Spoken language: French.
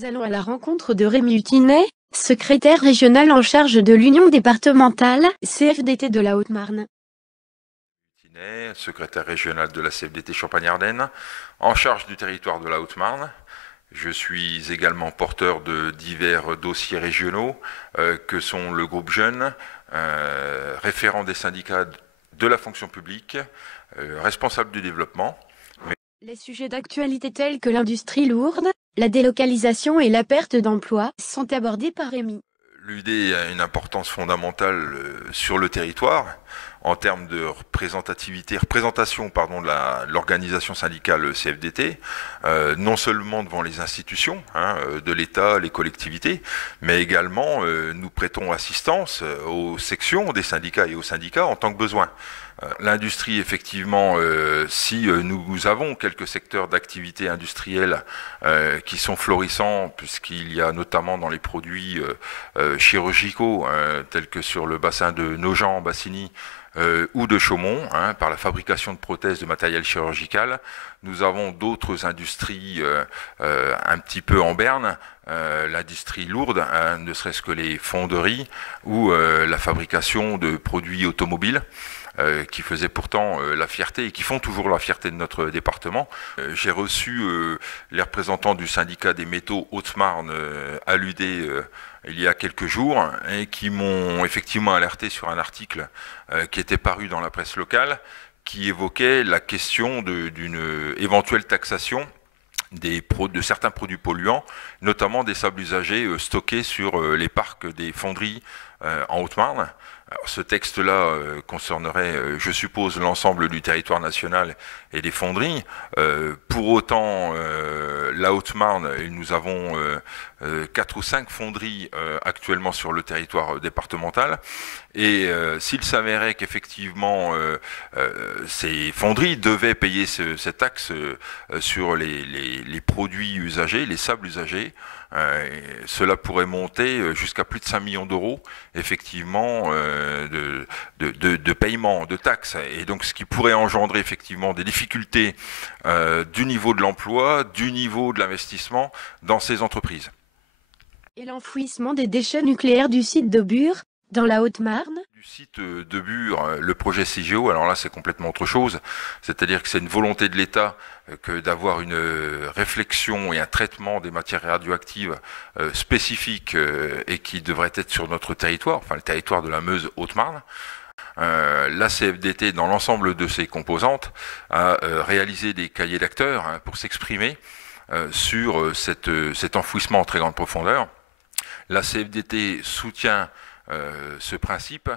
Nous allons à la rencontre de Rémi Hutinet, secrétaire régional en charge de l'Union départementale CFDT de la Haute-Marne. Hutinet, secrétaire régional de la CFDT Champagne-Ardenne, en charge du territoire de la Haute-Marne. Je suis également porteur de divers dossiers régionaux que sont le groupe Jeunes, référent des syndicats de la fonction publique, responsable du développement. Les sujets d'actualité tels que l'industrie lourde, la délocalisation et la perte d'emplois sont abordés par Rémi. L'UD a une importance fondamentale sur le territoire en termes de représentation de l'organisation syndicale CFDT, non seulement devant les institutions de l'État, les collectivités, mais également nous prêtons assistance aux sections des syndicats et aux syndicats en tant que besoin. L'industrie, effectivement, si nous avons quelques secteurs d'activité industrielle qui sont florissants, puisqu'il y a notamment dans les produits chirurgicaux, tels que sur le bassin de Nogent-Bassigny, ou de Chaumont, par la fabrication de prothèses de matériel chirurgical. Nous avons d'autres industries un petit peu en berne, l'industrie lourde, ne serait-ce que les fonderies ou la fabrication de produits automobiles. Qui faisaient pourtant la fierté et qui font toujours la fierté de notre département. J'ai reçu les représentants du syndicat des métaux Haute-Marne à l'UD il y a quelques jours et qui m'ont effectivement alerté sur un article qui était paru dans la presse locale qui évoquait la question d'une éventuelle taxation de certains produits polluants, notamment des sables usagés stockés sur les parcs des fonderies en Haute-Marne. Alors, ce texte-là concernerait, je suppose, l'ensemble du territoire national et des fonderies. Pour autant, la Haute-Marne, nous avons 4 ou 5 fonderies actuellement sur le territoire départemental. Et s'il s'avérait qu'effectivement ces fonderies devaient payer cette taxe sur les produits usagés, les sables usagés, cela pourrait monter jusqu'à plus de 5 millions d'euros, effectivement, de paiement, de taxes. Et donc, ce qui pourrait engendrer effectivement des difficultés du niveau de l'emploi, du niveau de l'investissement dans ces entreprises. Et l'enfouissement des déchets nucléaires du site de Bure, dans la Haute-Marne. Du site de Bure, le projet CIGEO, alors là c'est complètement autre chose, c'est-à-dire que c'est une volonté de l'État que d'avoir une réflexion et un traitement des matières radioactives spécifiques et qui devrait être sur notre territoire, enfin le territoire de la Meuse Haute-Marne. La CFDT, dans l'ensemble de ses composantes, a réalisé des cahiers d'acteurs pour s'exprimer sur cet enfouissement en très grande profondeur. La CFDT soutient ce principe.